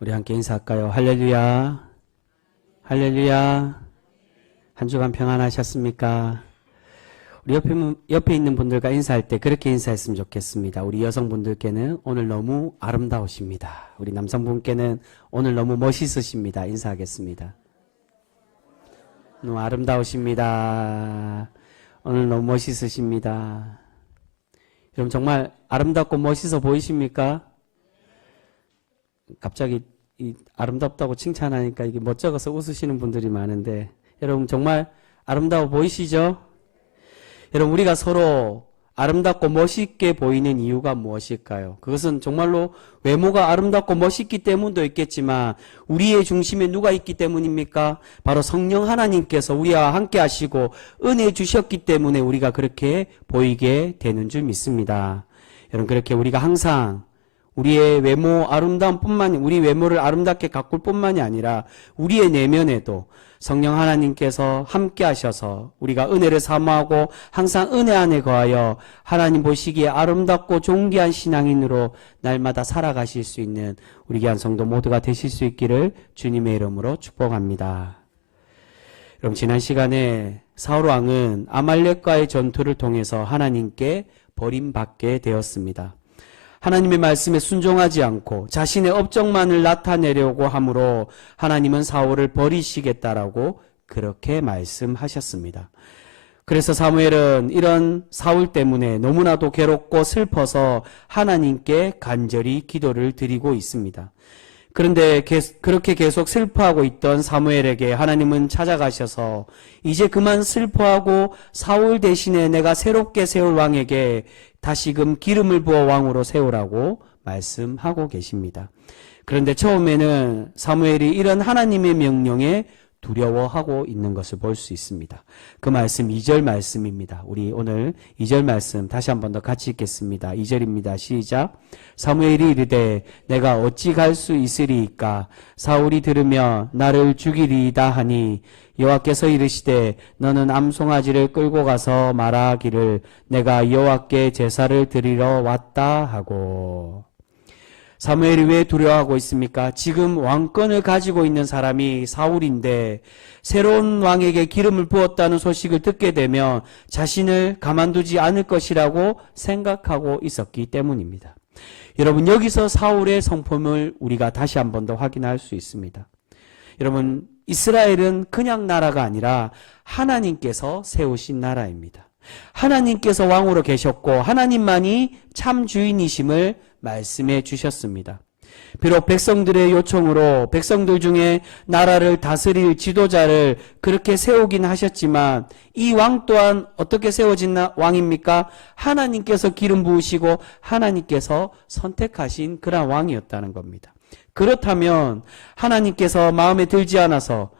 우리 함께 인사할까요? 할렐루야, 할렐루야. 한 주간 평안하셨습니까? 우리 옆에 있는 분들과 인사할 때 그렇게 인사했으면 좋겠습니다. 우리 여성분들께는 오늘 너무 아름다우십니다. 우리 남성분께는 오늘 너무 멋있으십니다. 인사하겠습니다. 너무 아름다우십니다. 오늘 너무 멋있으십니다. 여러분 정말 아름답고 멋있어 보이십니까? 갑자기 이 아름답다고 칭찬하니까 이게 멋쩍어서 웃으시는 분들이 많은데 여러분 정말 아름다워 보이시죠? 여러분 우리가 서로 아름답고 멋있게 보이는 이유가 무엇일까요? 그것은 정말로 외모가 아름답고 멋있기 때문도 있겠지만 우리의 중심에 누가 있기 때문입니까? 바로 성령 하나님께서 우리와 함께 하시고 은혜 주셨기 때문에 우리가 그렇게 보이게 되는 줄 믿습니다. 여러분 그렇게 우리가 항상 우리의 외모 아름다움 우리 외모를 아름답게 가꿀 뿐만이 아니라 우리의 내면에도 성령 하나님께서 함께 하셔서 우리가 은혜를 사모하고 항상 은혜 안에 거하여 하나님 보시기에 아름답고 존귀한 신앙인으로 날마다 살아가실 수 있는 우리 귀한 성도 모두가 되실 수 있기를 주님의 이름으로 축복합니다. 여러분 지난 시간에 사울 왕은 아말렉과의 전투를 통해서 하나님께 버림받게 되었습니다. 하나님의 말씀에 순종하지 않고 자신의 업적만을 나타내려고 함으로 하나님은 사울을 버리시겠다라고 그렇게 말씀하셨습니다. 그래서 사무엘은 이런 사울 때문에 너무나도 괴롭고 슬퍼서 하나님께 간절히 기도를 드리고 있습니다. 그런데 그렇게 계속 슬퍼하고 있던 사무엘에게 하나님은 찾아가셔서 이제 그만 슬퍼하고 사울 대신에 내가 새롭게 세울 왕에게 다시금 기름을 부어 왕으로 세우라고 말씀하고 계십니다. 그런데 처음에는 사무엘이 이런 하나님의 명령에 두려워하고 있는 것을 볼 수 있습니다. 그 말씀 2절 말씀입니다. 우리 오늘 2절 말씀 다시 한 번 더 같이 읽겠습니다. 2절입니다. 시작. 사무엘이 이르되 내가 어찌 갈 수 있으리이까? 사울이 들으며 나를 죽이리이다 하니 여호와께서 이르시되 너는 암송아지를 끌고 가서 말하기를 내가 여호와께 제사를 드리러 왔다 하고. 사무엘이 왜 두려워하고 있습니까? 지금 왕권을 가지고 있는 사람이 사울인데 새로운 왕에게 기름을 부었다는 소식을 듣게 되면 자신을 가만두지 않을 것이라고 생각하고 있었기 때문입니다. 여러분 여기서 사울의 성품을 우리가 다시 한 번 더 확인할 수 있습니다. 여러분 이스라엘은 그냥 나라가 아니라 하나님께서 세우신 나라입니다. 하나님께서 왕으로 계셨고 하나님만이 참 주인이심을 말씀해 주셨습니다. 비록 백성들의 요청으로 백성들 중에 나라를 다스릴 지도자를 그렇게 세우긴 하셨지만 이 왕 또한 어떻게 세워진 왕입니까? 하나님께서 기름 부으시고 하나님께서 선택하신 그런 왕이었다는 겁니다. 그렇다면 하나님께서 마음에 들지 않아서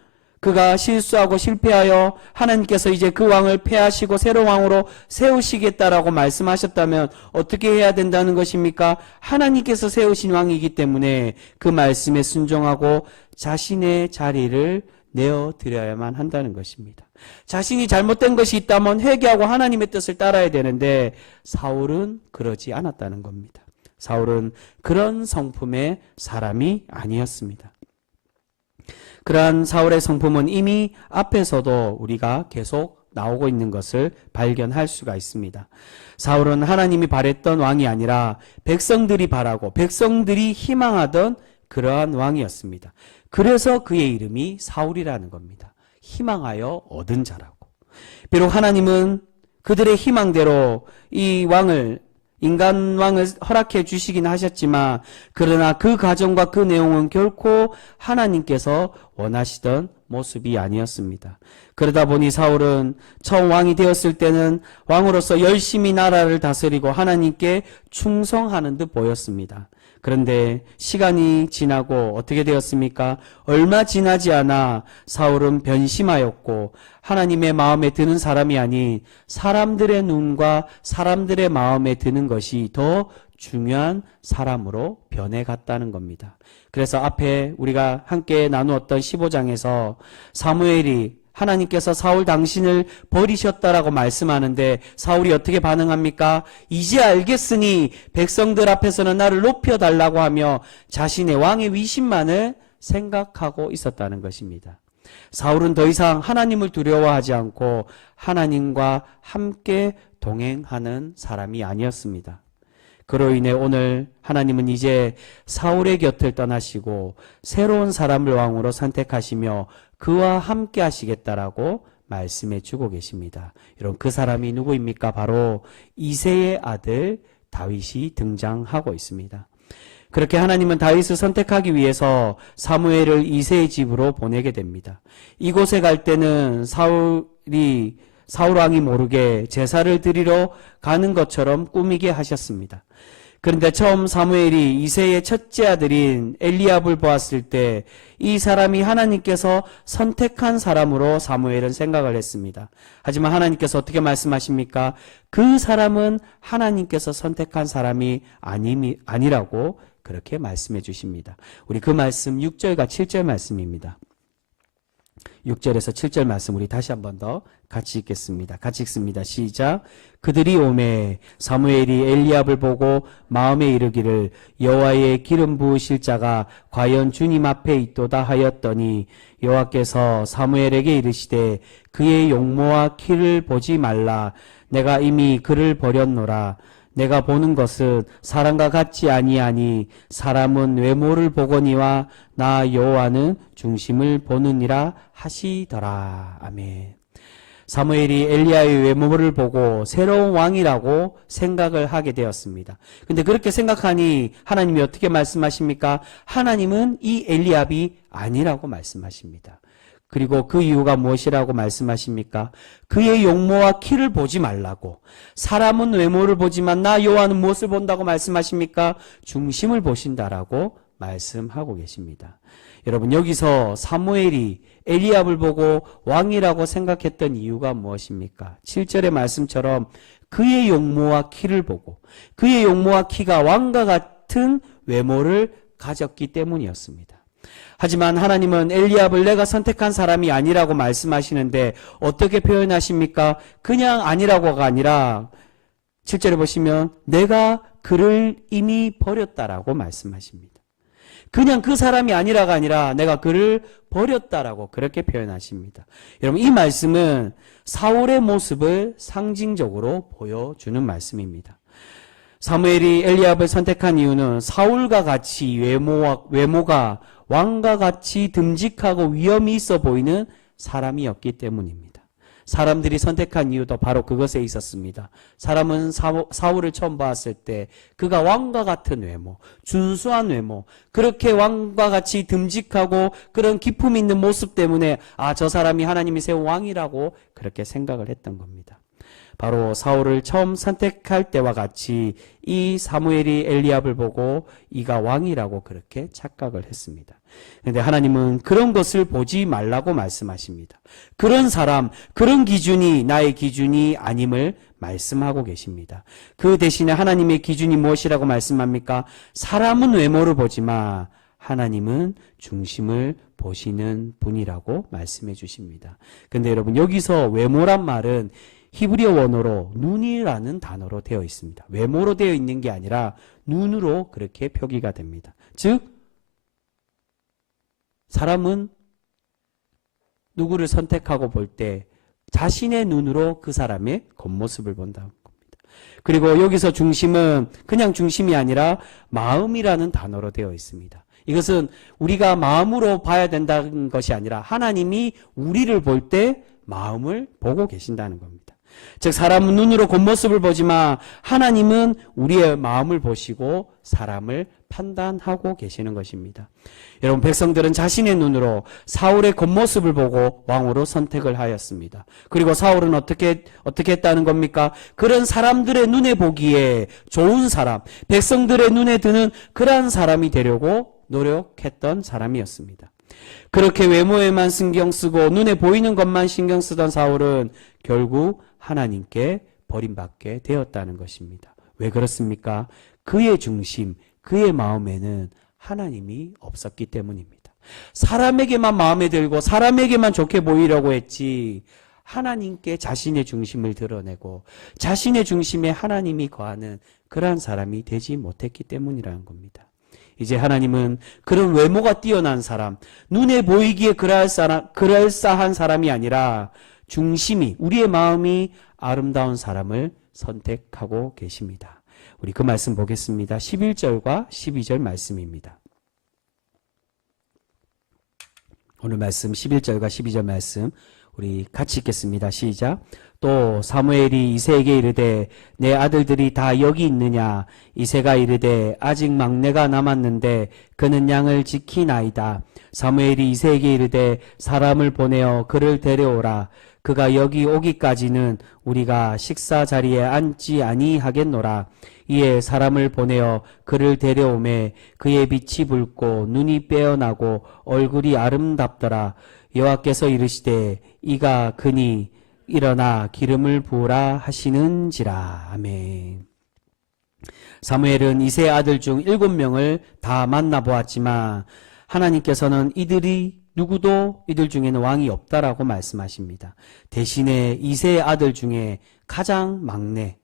그가 실수하고 실패하여 하나님께서 이제 그 왕을 폐하시고 새로운 왕으로 세우시겠다라고 말씀하셨다면 어떻게 해야 된다는 것입니까? 하나님께서 세우신 왕이기 때문에 그 말씀에 순종하고 자신의 자리를 내어드려야만 한다는 것입니다. 자신이 잘못된 것이 있다면 회개하고 하나님의 뜻을 따라야 되는데 사울은 그러지 않았다는 겁니다. 사울은 그런 성품의 사람이 아니었습니다. 그러한 사울의 성품은 이미 앞에서도 우리가 계속 나오고 있는 것을 발견할 수가 있습니다. 사울은 하나님이 바랬던 왕이 아니라 백성들이 바라고 백성들이 희망하던 그러한 왕이었습니다. 그래서 그의 이름이 사울이라는 겁니다. 희망하여 얻은 자라고. 비록 하나님은 그들의 희망대로 이 왕을 인간 왕을 허락해 주시긴 하셨지만 그러나 그 과정과 그 내용은 결코 하나님께서 원하시던 모습이 아니었습니다. 그러다 보니 사울은 처음 왕이 되었을 때는 왕으로서 열심히 나라를 다스리고 하나님께 충성하는 듯 보였습니다. 그런데 시간이 지나고 어떻게 되었습니까? 얼마 지나지 않아 사울은 변심하였고 하나님의 마음에 드는 사람이 아닌 사람들의 눈과 사람들의 마음에 드는 것이 더 중요한 사람으로 변해갔다는 겁니다. 그래서 앞에 우리가 함께 나누었던 15장에서 사무엘이 하나님께서 사울 당신을 버리셨다라고 말씀하는데 사울이 어떻게 반응합니까? 이제 알겠으니 백성들 앞에서는 나를 높여달라고 하며 자신의 왕의 위신만을 생각하고 있었다는 것입니다. 사울은 더 이상 하나님을 두려워하지 않고 하나님과 함께 동행하는 사람이 아니었습니다. 그로 인해 오늘 하나님은 이제 사울의 곁을 떠나시고 새로운 사람을 왕으로 선택하시며 그와 함께 하시겠다라고 말씀해 주고 계십니다. 여러분, 그 사람이 누구입니까? 바로 이새의 아들 다윗이 등장하고 있습니다. 그렇게 하나님은 다윗을 선택하기 위해서 사무엘을 이새의 집으로 보내게 됩니다. 이곳에 갈 때는 사울 왕이 모르게 제사를 드리러 가는 것처럼 꾸미게 하셨습니다. 그런데 처음 사무엘이 이새의 첫째 아들인 엘리압을 보았을 때 이 사람이 하나님께서 선택한 사람으로 사무엘은 생각을 했습니다. 하지만 하나님께서 어떻게 말씀하십니까? 그 사람은 하나님께서 선택한 사람이 아니라고 그렇게 말씀해 주십니다. 우리 그 말씀 6절과 7절 말씀입니다. 6절에서 7절 말씀 우리 다시 한 번 더 같이 읽겠습니다. 같이 읽습니다. 시작. 그들이 오매 사무엘이 엘리압을 보고 마음에 이르기를 여호와의 기름 부으실 자가 과연 주님 앞에 있도다 하였더니 여호와께서 사무엘에게 이르시되 그의 용모와 키를 보지 말라. 내가 이미 그를 버렸노라. 내가 보는 것은 사람과 같지 아니하니 사람은 외모를 보거니와 나 여호와는 중심을 보느니라 하시더라. 아멘. 사무엘이 엘리야의 외모를 보고 새로운 왕이라고 생각을 하게 되었습니다. 근데 그렇게 생각하니 하나님이 어떻게 말씀하십니까? 하나님은 이 엘리압이 아니라고 말씀하십니다. 그리고 그 이유가 무엇이라고 말씀하십니까? 그의 용모와 키를 보지 말라고. 사람은 외모를 보지만 나 여호와는 무엇을 본다고 말씀하십니까? 중심을 보신다라고 말씀하고 계십니다. 여러분, 여기서 사무엘이 엘리압을 보고 왕이라고 생각했던 이유가 무엇입니까? 7절의 말씀처럼 그의 용모와 키를 보고 그의 용모와 키가 왕과 같은 외모를 가졌기 때문이었습니다. 하지만 하나님은 엘리압을 내가 선택한 사람이 아니라고 말씀하시는데 어떻게 표현하십니까? 그냥 아니라고가 아니라 7절에 보시면 내가 그를 이미 버렸다라고 말씀하십니다. 그냥 그 사람이 아니라가 아니라 내가 그를 버렸다라고 그렇게 표현하십니다. 여러분, 이 말씀은 사울의 모습을 상징적으로 보여주는 말씀입니다. 사무엘이 엘리압을 선택한 이유는 사울과 같이 외모가 왕과 같이 듬직하고 위엄이 있어 보이는 사람이었기 때문입니다. 사람들이 선택한 이유도 바로 그것에 있었습니다. 사람은 사울을 처음 봤을 때 그가 왕과 같은 외모, 준수한 외모, 그렇게 왕과 같이 듬직하고 그런 기품 있는 모습 때문에 저 사람이 하나님이 세운 왕이라고 그렇게 생각을 했던 겁니다. 바로 사울을 처음 선택할 때와 같이 이 사무엘이 엘리압을 보고 이가 왕이라고 그렇게 착각을 했습니다. 그런데 하나님은 그런 것을 보지 말라고 말씀하십니다. 그런 사람, 그런 기준이 나의 기준이 아님을 말씀하고 계십니다. 그 대신에 하나님의 기준이 무엇이라고 말씀합니까? 사람은 외모를 보지만 하나님은 중심을 보시는 분이라고 말씀해 주십니다. 그런데 여러분, 여기서 외모란 말은 히브리어 원어로 눈이라는 단어로 되어 있습니다. 외모로 되어 있는 게 아니라 눈으로 그렇게 표기가 됩니다. 즉 사람은 누구를 선택하고 볼 때 자신의 눈으로 그 사람의 겉모습을 본다는 겁니다. 그리고 여기서 중심은 그냥 중심이 아니라 마음이라는 단어로 되어 있습니다. 이것은 우리가 마음으로 봐야 된다는 것이 아니라 하나님이 우리를 볼 때 마음을 보고 계신다는 겁니다. 즉 사람은 눈으로 겉모습을 보지만 하나님은 우리의 마음을 보시고 사람을 판단하고 계시는 것입니다. 여러분, 백성들은 자신의 눈으로 사울의 겉모습을 보고 왕으로 선택을 하였습니다. 그리고 사울은 어떻게 했다는 겁니까? 그런 사람들의 눈에 보기에 좋은 사람, 백성들의 눈에 드는 그러한 사람이 되려고 노력했던 사람이었습니다. 그렇게 외모에만 신경 쓰고 눈에 보이는 것만 신경 쓰던 사울은 결국 하나님께 버림받게 되었다는 것입니다. 왜 그렇습니까? 그의 중심, 그의 마음에는 하나님이 없었기 때문입니다. 사람에게만 마음에 들고 사람에게만 좋게 보이려고 했지 하나님께 자신의 중심을 드러내고 자신의 중심에 하나님이 거하는 그러한 사람이 되지 못했기 때문이라는 겁니다. 이제 하나님은 그런 외모가 뛰어난 사람, 눈에 보이기에 그럴싸한 사람이 아니라 중심이, 우리의 마음이 아름다운 사람을 선택하고 계십니다. 우리 그 말씀 보겠습니다. 11절과 12절 말씀입니다. 오늘 말씀 11절과 12절 말씀 우리 같이 읽겠습니다. 시작. 또 사무엘이 이새에게 이르되 내 아들들이 다 여기 있느냐. 이새가 이르되 아직 막내가 남았는데 그는 양을 지키나이다. 사무엘이 이새에게 이르되 사람을 보내어 그를 데려오라. 그가 여기 오기까지는 우리가 식사 자리에 앉지 아니하겠노라. 이에 사람을 보내어 그를 데려오매 그의 빛이 붉고 눈이 빼어나고 얼굴이 아름답더라. 여호와께서 이르시되 이가 그니 일어나 기름을 부으라 하시는지라. 아멘. 사무엘은 이새의 아들 중 7명을 다 만나보았지만 하나님께서는 이들이 누구도 이들 중에는 왕이 없다라고 말씀하십니다. 대신에 이새의 아들 중에 가장 막내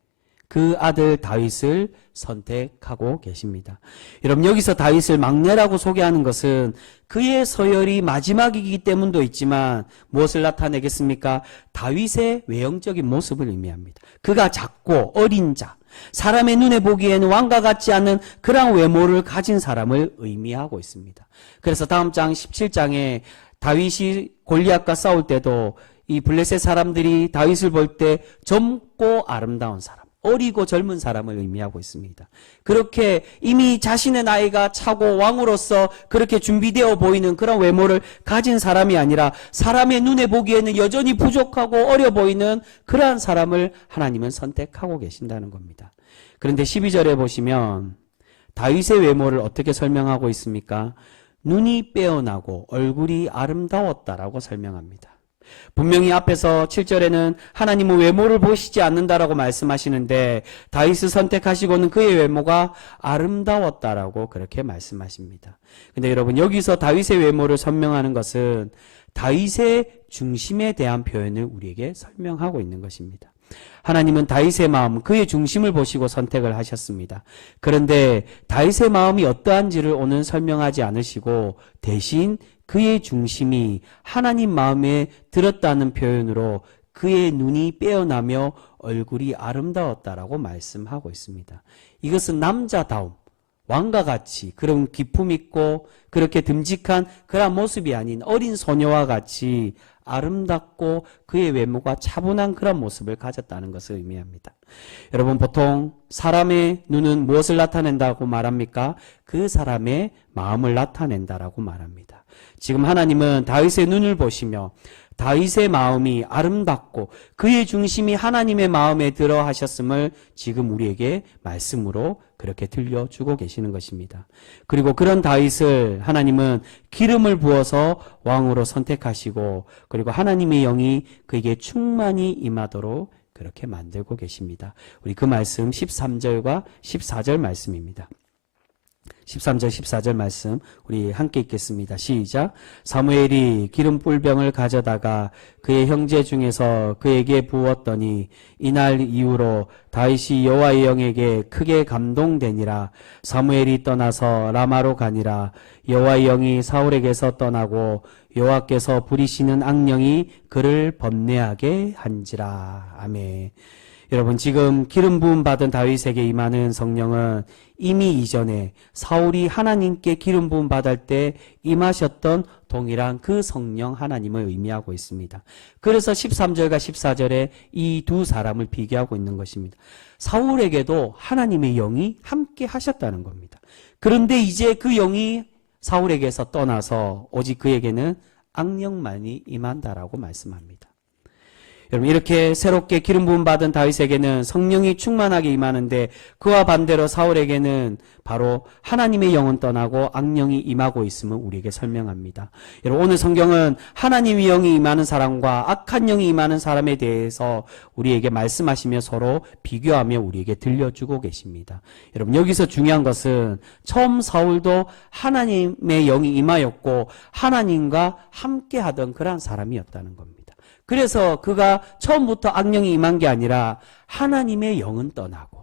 그 아들 다윗을 선택하고 계십니다. 여러분, 여기서 다윗을 막내라고 소개하는 것은 그의 서열이 마지막이기 때문도 있지만 무엇을 나타내겠습니까? 다윗의 외형적인 모습을 의미합니다. 그가 작고 어린 자, 사람의 눈에 보기에는 왕과 같지 않은 그런 외모를 가진 사람을 의미하고 있습니다. 그래서 다음 장 17장에 다윗이 골리앗과 싸울 때도 이 블레셋 사람들이 다윗을 볼 때 젊고 아름다운 사람, 어리고 젊은 사람을 의미하고 있습니다. 그렇게 이미 자신의 나이가 차고 왕으로서 그렇게 준비되어 보이는 그런 외모를 가진 사람이 아니라 사람의 눈에 보기에는 여전히 부족하고 어려 보이는 그러한 사람을 하나님은 선택하고 계신다는 겁니다. 그런데 12절에 보시면 다윗의 외모를 어떻게 설명하고 있습니까? 눈이 빼어나고 얼굴이 아름다웠다라고 설명합니다. 분명히 앞에서 7절에는 하나님은 외모를 보시지 않는다라고 말씀하시는데 다윗을 선택하시고는 그의 외모가 아름다웠다라고 그렇게 말씀하십니다. 근데 여러분, 여기서 다윗의 외모를 설명하는 것은 다윗의 중심에 대한 표현을 우리에게 설명하고 있는 것입니다. 하나님은 다윗의 마음, 그의 중심을 보시고 선택을 하셨습니다. 그런데 다윗의 마음이 어떠한지를 오늘 설명하지 않으시고 대신 그의 중심이 하나님 마음에 들었다는 표현으로 그의 눈이 빼어나며 얼굴이 아름다웠다라고 말씀하고 있습니다. 이것은 남자다움, 왕과 같이 그런 기품 있고 그렇게 듬직한 그런 모습이 아닌 어린 소녀와 같이 아름답고 그의 외모가 차분한 그런 모습을 가졌다는 것을 의미합니다. 여러분, 보통 사람의 눈은 무엇을 나타낸다고 말합니까? 그 사람의 마음을 나타낸다라고 말합니다. 지금 하나님은 다윗의 눈을 보시며 다윗의 마음이 아름답고 그의 중심이 하나님의 마음에 들어 하셨음을 지금 우리에게 말씀으로 그렇게 들려주고 계시는 것입니다. 그리고 그런 다윗을 하나님은 기름을 부어서 왕으로 선택하시고 그리고 하나님의 영이 그에게 충만히 임하도록 그렇게 만들고 계십니다. 우리 그 말씀 13절과 14절 말씀입니다. 13절 14절 말씀 우리 함께 읽겠습니다. 시작. 사무엘이 기름 뿔병을 가져다가 그의 형제 중에서 그에게 부었더니 이날 이후로 다윗이 여호와의 영에게 크게 감동되니라. 사무엘이 떠나서 라마로 가니라. 여호와의 영이 사울에게서 떠나고 여호와께서 부리시는 악령이 그를 번뇌하게 한지라. 아멘. 여러분, 지금 기름 부음 받은 다윗에게 임하는 성령은 이미 이전에 사울이 하나님께 기름 부음 받을 때 임하셨던 동일한 그 성령 하나님을 의미하고 있습니다. 그래서 13절과 14절에 이 두 사람을 비교하고 있는 것입니다. 사울에게도 하나님의 영이 함께 하셨다는 겁니다. 그런데 이제 그 영이 사울에게서 떠나서 오직 그에게는 악령만이 임한다라고 말씀합니다. 여러분 이렇게 새롭게 기름 부음 받은 다윗에게는 성령이 충만하게 임하는데 그와 반대로 사울에게는 바로 하나님의 영은 떠나고 악령이 임하고 있음을 우리에게 설명합니다. 여러분 오늘 성경은 하나님의 영이 임하는 사람과 악한 영이 임하는 사람에 대해서 우리에게 말씀하시며 서로 비교하며 우리에게 들려주고 계십니다. 여러분 여기서 중요한 것은 처음 사울도 하나님의 영이 임하였고 하나님과 함께하던 그러한 사람이었다는 겁니다. 그래서 그가 처음부터 악령이 임한 게 아니라 하나님의 영은 떠나고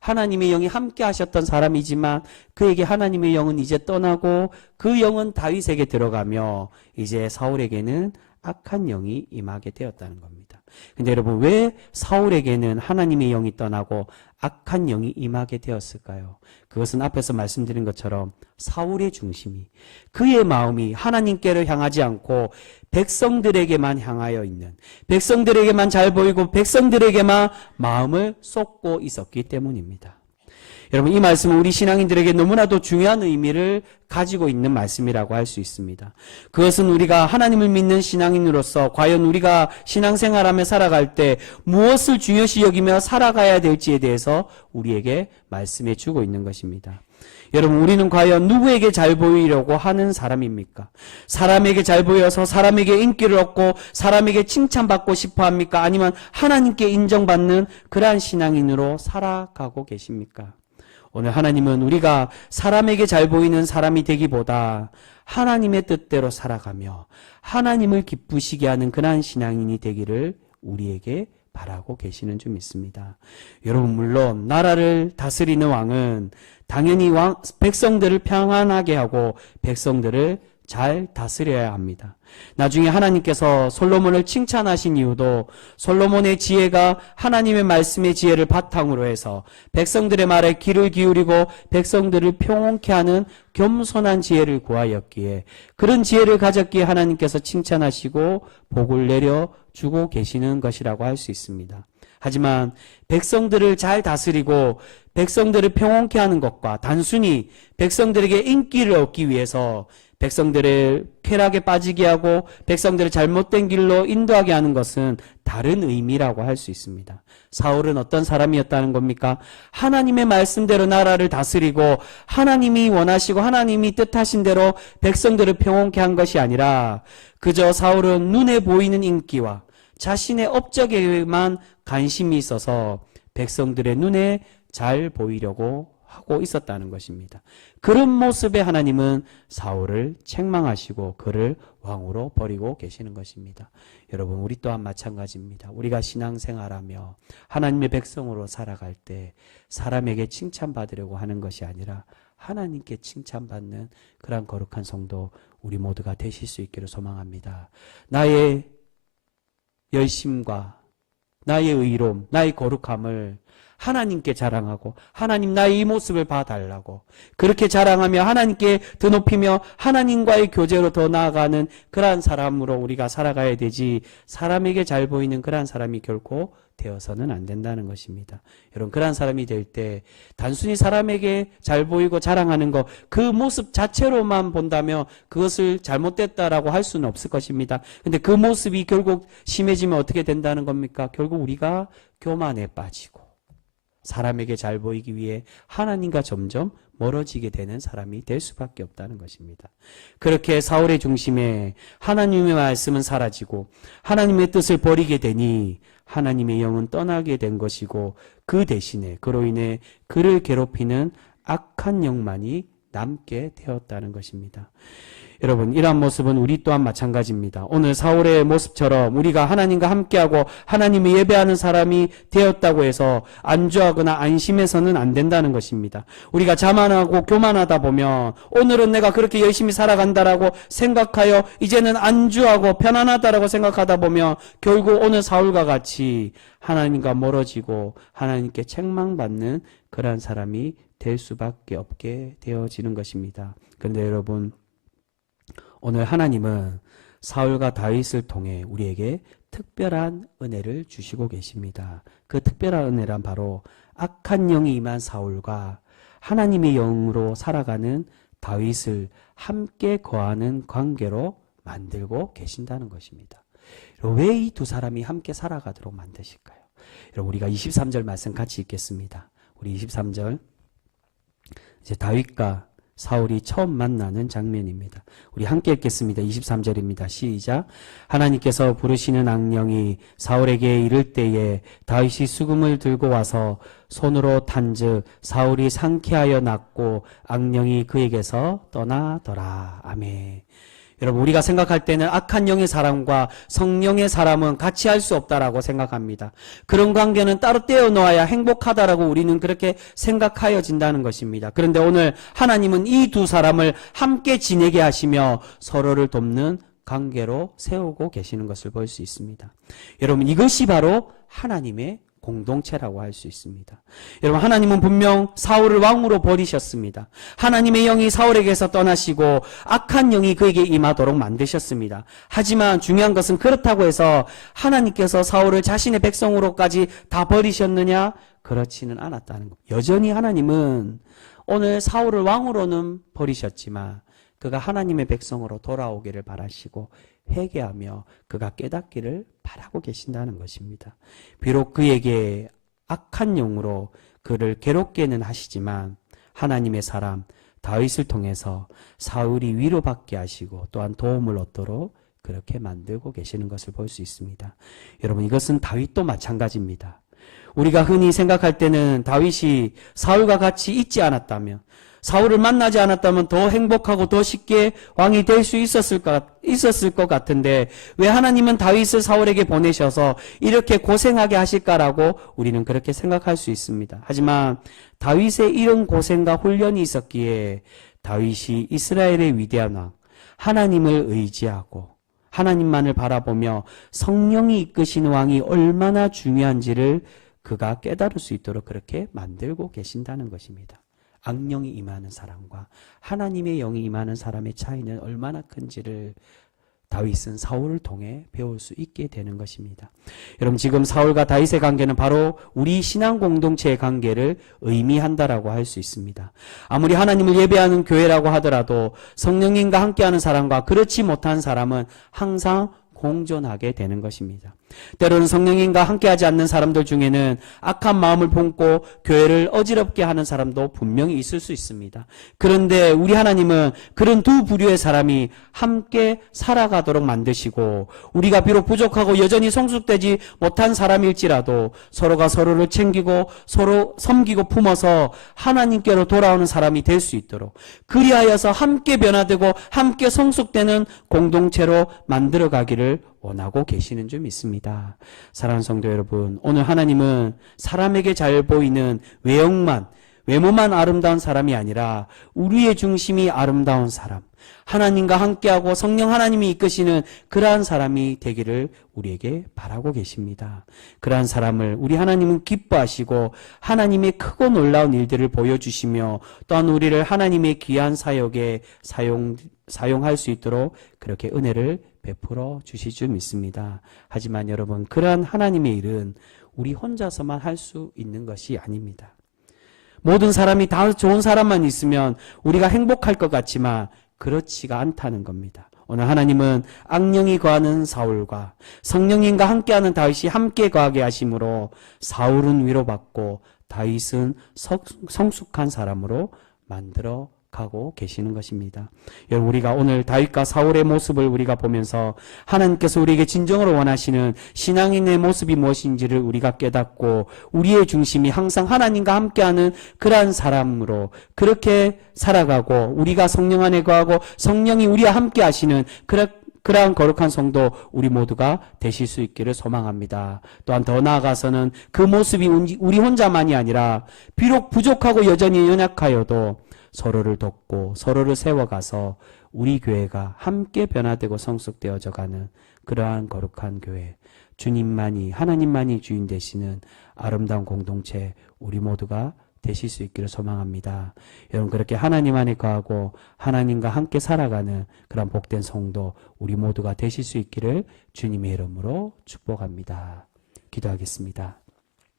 하나님의 영이 함께 하셨던 사람이지만 그에게 하나님의 영은 이제 떠나고 그 영은 다윗에게 들어가며 이제 사울에게는 악한 영이 임하게 되었다는 겁니다. 근데 여러분 왜 사울에게는 하나님의 영이 떠나고 악한 영이 임하게 되었을까요? 그것은 앞에서 말씀드린 것처럼 사울의 중심이 그의 마음이 하나님께로 향하지 않고 백성들에게만 향하여 있는 백성들에게만 잘 보이고 백성들에게만 마음을 쏟고 있었기 때문입니다. 여러분 이 말씀은 우리 신앙인들에게 너무나도 중요한 의미를 가지고 있는 말씀이라고 할 수 있습니다. 그것은 우리가 하나님을 믿는 신앙인으로서 과연 우리가 신앙생활하며 살아갈 때 무엇을 중요시 여기며 살아가야 될지에 대해서 우리에게 말씀해 주고 있는 것입니다. 여러분 우리는 과연 누구에게 잘 보이려고 하는 사람입니까? 사람에게 잘 보여서 사람에게 인기를 얻고 사람에게 칭찬받고 싶어 합니까? 아니면 하나님께 인정받는 그러한 신앙인으로 살아가고 계십니까? 오늘 하나님은 우리가 사람에게 잘 보이는 사람이 되기보다 하나님의 뜻대로 살아가며 하나님을 기쁘시게 하는 그러한 신앙인이 되기를 우리에게 바라고 계시는 줄 믿습니다. 여러분 물론 나라를 다스리는 왕은 당연히 백성들을 평안하게 하고 백성들을 잘 다스려야 합니다. 나중에 하나님께서 솔로몬을 칭찬하신 이유도 솔로몬의 지혜가 하나님의 말씀의 지혜를 바탕으로 해서 백성들의 말에 귀를 기울이고 백성들을 평온케 하는 겸손한 지혜를 구하였기에 그런 지혜를 가졌기에 하나님께서 칭찬하시고 복을 내려주고 계시는 것이라고 할 수 있습니다. 하지만 백성들을 잘 다스리고 백성들을 평온케 하는 것과 단순히 백성들에게 인기를 얻기 위해서 백성들을 쾌락에 빠지게 하고 백성들을 잘못된 길로 인도하게 하는 것은 다른 의미라고 할 수 있습니다. 사울은 어떤 사람이었다는 겁니까? 하나님의 말씀대로 나라를 다스리고 하나님이 원하시고 하나님이 뜻하신 대로 백성들을 평온케 한 것이 아니라 그저 사울은 눈에 보이는 인기와 자신의 업적에만 관심이 있어서 백성들의 눈에 잘 보이려고 하고 있었다는 것입니다. 그런 모습에 하나님은 사울을 책망하시고 그를 왕으로 버리고 계시는 것입니다. 여러분 우리 또한 마찬가지입니다. 우리가 신앙생활하며 하나님의 백성으로 살아갈 때 사람에게 칭찬받으려고 하는 것이 아니라 하나님께 칭찬받는 그런 거룩한 성도 우리 모두가 되실 수 있기를 소망합니다. 나의 열심과 나의 의로움, 나의 거룩함을 하나님께 자랑하고 하나님 나의 이 모습을 봐달라고 그렇게 자랑하며 하나님께 드높이며 하나님과의 교제로 더 나아가는 그러한 사람으로 우리가 살아가야 되지 사람에게 잘 보이는 그러한 사람이 결코 되어서는 안 된다는 것입니다. 여러분 그러한 사람이 될 때 단순히 사람에게 잘 보이고 자랑하는 것 그 모습 자체로만 본다면 그것을 잘못됐다라고 할 수는 없을 것입니다. 근데 그 모습이 결국 심해지면 어떻게 된다는 겁니까? 결국 우리가 교만에 빠지고 사람에게 잘 보이기 위해 하나님과 점점 멀어지게 되는 사람이 될 수밖에 없다는 것입니다. 그렇게 사울의 중심에 하나님의 말씀은 사라지고 하나님의 뜻을 버리게 되니 하나님의 영은 떠나게 된 것이고 그 대신에 그로 인해 그를 괴롭히는 악한 영만이 남게 되었다는 것입니다. 여러분 이러한 모습은 우리 또한 마찬가지입니다. 오늘 사울의 모습처럼 우리가 하나님과 함께하고 하나님을 예배하는 사람이 되었다고 해서 안주하거나 안심해서는 안 된다는 것입니다. 우리가 자만하고 교만하다 보면 오늘은 내가 그렇게 열심히 살아간다라고 생각하여 이제는 안주하고 편안하다라고 생각하다 보면 결국 오늘 사울과 같이 하나님과 멀어지고 하나님께 책망받는 그러한 사람이 될 수밖에 없게 되어지는 것입니다. 그런데 여러분 오늘 하나님은 사울과 다윗을 통해 우리에게 특별한 은혜를 주시고 계십니다. 그 특별한 은혜란 바로 악한 영이 임한 사울과 하나님의 영으로 살아가는 다윗을 함께 거하는 관계로 만들고 계신다는 것입니다. 왜 이 두 사람이 함께 살아가도록 만드실까요? 여러분, 우리가 23절 말씀 같이 읽겠습니다. 우리 23절, 이제 다윗과 사울이 처음 만나는 장면입니다. 우리 함께 읽겠습니다. 23절입니다. 시작. 하나님께서 부르시는 악령이 사울에게 이를 때에 다윗이 수금을 들고 와서 손으로 탄즉 사울이 상쾌하여 낫고 악령이 그에게서 떠나더라. 아멘. 여러분, 우리가 생각할 때는 악한 영의 사람과 성령의 사람은 같이 할 수 없다라고 생각합니다. 그런 관계는 따로 떼어놓아야 행복하다라고 우리는 그렇게 생각하여진다는 것입니다. 그런데 오늘 하나님은 이 두 사람을 함께 지내게 하시며 서로를 돕는 관계로 세우고 계시는 것을 볼 수 있습니다. 여러분, 이것이 바로 하나님의 공동체라고 할 수 있습니다. 여러분, 하나님은 분명 사울을 왕으로 버리셨습니다. 하나님의 영이 사울에게서 떠나시고 악한 영이 그에게 임하도록 만드셨습니다. 하지만 중요한 것은 그렇다고 해서 하나님께서 사울을 자신의 백성으로까지 다 버리셨느냐? 그렇지는 않았다는 것. 여전히 하나님은 오늘 사울을 왕으로는 버리셨지만 그가 하나님의 백성으로 돌아오기를 바라시고 회개하며 그가 깨닫기를 바라고 계신다는 것입니다. 비록 그에게 악한 영으로 그를 괴롭게는 하시지만 하나님의 사람 다윗을 통해서 사울이 위로받게 하시고 또한 도움을 얻도록 그렇게 만들고 계시는 것을 볼 수 있습니다. 여러분, 이것은 다윗도 마찬가지입니다. 우리가 흔히 생각할 때는 다윗이 사울과 같이 있지 않았다면, 사울을 만나지 않았다면 더 행복하고 더 쉽게 왕이 될 수 있었을 것 같은데 왜 하나님은 다윗을 사울에게 보내셔서 이렇게 고생하게 하실까라고 우리는 그렇게 생각할 수 있습니다. 하지만 다윗의 이런 고생과 훈련이 있었기에 다윗이 이스라엘의 위대한 왕, 하나님을 의지하고 하나님만을 바라보며 성령이 이끄시는 왕이 얼마나 중요한지를 그가 깨달을 수 있도록 그렇게 만들고 계신다는 것입니다. 악령이 임하는 사람과 하나님의 영이 임하는 사람의 차이는 얼마나 큰지를 다윗은 사울을 통해 배울 수 있게 되는 것입니다. 여러분, 지금 사울과 다윗의 관계는 바로 우리 신앙 공동체의 관계를 의미한다라고 할 수 있습니다. 아무리 하나님을 예배하는 교회라고 하더라도 성령님과 함께하는 사람과 그렇지 못한 사람은 항상 공존하게 되는 것입니다. 때로는 성령님과 함께하지 않는 사람들 중에는 악한 마음을 품고 교회를 어지럽게 하는 사람도 분명히 있을 수 있습니다. 그런데 우리 하나님은 그런 두 부류의 사람이 함께 살아가도록 만드시고 우리가 비록 부족하고 여전히 성숙되지 못한 사람일지라도 서로가 서로를 챙기고 서로 섬기고 품어서 하나님께로 돌아오는 사람이 될 수 있도록 그리하여서 함께 변화되고 함께 성숙되는 공동체로 만들어가기를 원하고 계시는 줄 믿습니다. 사랑하는 성도 여러분, 오늘 하나님은 사람에게 잘 보이는 외모만 아름다운 사람이 아니라 우리의 중심이 아름다운 사람, 하나님과 함께하고 성령 하나님이 이끄시는 그러한 사람이 되기를 우리에게 바라고 계십니다. 그러한 사람을 우리 하나님은 기뻐하시고 하나님의 크고 놀라운 일들을 보여주시며 또한 우리를 하나님의 귀한 사역에 사용할 수 있도록 그렇게 은혜를 베풀어 주실 줄 믿습니다. 하지만 여러분, 그러한 하나님의 일은 우리 혼자서만 할 수 있는 것이 아닙니다. 모든 사람이 다 좋은 사람만 있으면 우리가 행복할 것 같지만 그렇지가 않다는 겁니다. 오늘 하나님은 악령이 거하는 사울과 성령님과 함께하는 다윗이 함께 거하게 하심으로 사울은 위로받고 다윗은 성숙한 사람으로 만들어 가고 계시는 것입니다. 여러분, 우리가 오늘 다윗과 사울의 모습을 우리가 보면서 하나님께서 우리에게 진정으로 원하시는 신앙인의 모습이 무엇인지를 우리가 깨닫고 우리의 중심이 항상 하나님과 함께하는 그러한 사람으로 그렇게 살아가고 우리가 성령 안에 거하고 성령이 우리와 함께 하시는 그러한 거룩한 성도 우리 모두가 되실 수 있기를 소망합니다. 또한 더 나아가서는 그 모습이 우리 혼자만이 아니라 비록 부족하고 여전히 연약하여도 서로를 돕고 서로를 세워가서 우리 교회가 함께 변화되고 성숙되어져가는 그러한 거룩한 교회, 주님만이 하나님만이 주인 되시는 아름다운 공동체 우리 모두가 되실 수 있기를 소망합니다. 여러분, 그렇게 하나님 안에 거하고 하나님과 함께 살아가는 그런 복된 성도 우리 모두가 되실 수 있기를 주님의 이름으로 축복합니다. 기도하겠습니다.